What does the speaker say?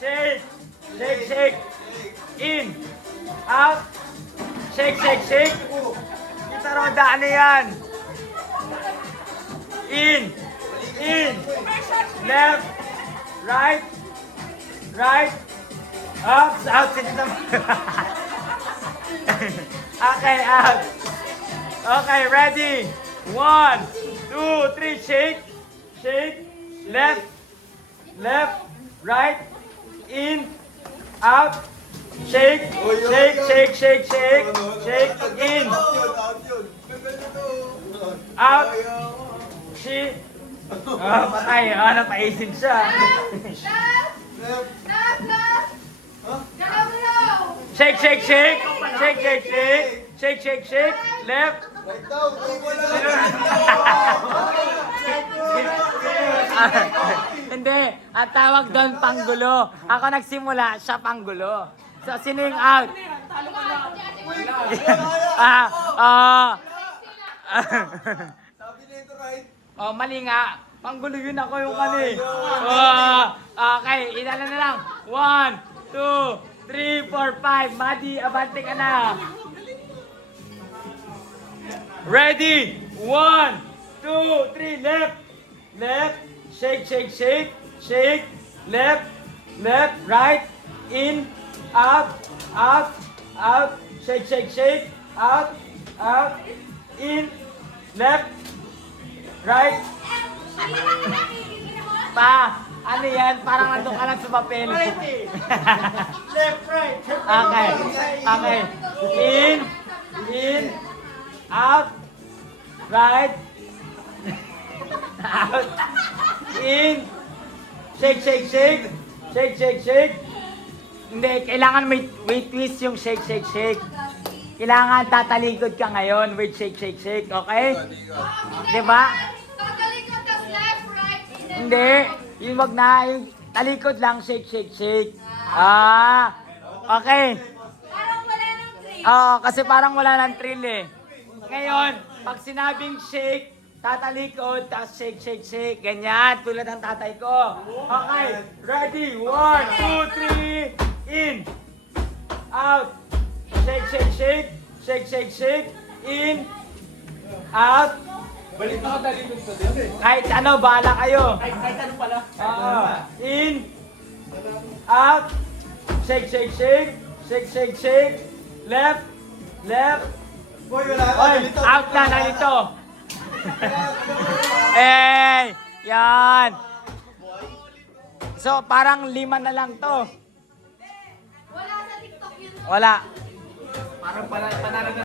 Shake. Shake, shake. In. Out. Shake, shake, shake. Kita ronda, ano yan? In. In. Left. Right. Right. Up. Out. Sit naman. Okay, out. Okay, ready. 1, 2, 3. Shake. Shake. Left. Left. Right. In. Out. Shake. Shake, shake, shake, shake. Shake. In. Out. She. Oh, patay. Oh, napaisin siya. Shake, shake, shake. Shake, shake, shake. Shake, shake, shake. Left. Hindi. Ang tawag doon, panggulo. Ako nagsimula, siya panggulo. So, sino yung out? Oh, mali nga. Panggulo yun, ako yung kani. Okay, inala na lang. 1, 2, 3, 4, 5. Madi, abante ka na. Ready? 1, 2, 3. Left. Left. Shake, shake, shake. Shake. Left. Left. Right. In. Out. Out. Out. Shake, shake, shake. Out. Out. In. Left. Right. Pa, ano yan? Parang nandun ka lang sa papel. Left, right. Okay. Okay. In. In. Out. Right. Out. In. Shake, shake, shake. Shake, shake, shake. Hindi, kailangan may twist yung shake, shake, shake. Kailangan tatalikod ka ngayon with shake, shake, shake. Okay? Diba? Tatalikod tas left, right, Hindi. Yung wag na. Yung talikod lang, shake, shake, shake. Okay. Parang wala nang three. Kasi parang wala nang thrill eh. Ngayon, pag sinabing shake, tatalikod, tapos shake, shake, shake. Ganyan, tulad ng tatay ko. Okay, ready? 1, 2, 3. In. Out. Shake, shake, shake. Shake, shake, shake. In. Out. Balik na ka talikod sa din. Kahit ano, bahala kayo. Kahit ano pala. In. Out. Shake, shake, shake. Shake, shake, shake. Left. Left. Boy, wala ka. Oy, out na, nalito. Eh, yan. So, parang 5 na lang to. Wala sa TikTok yun. Wala. Parang panalo na.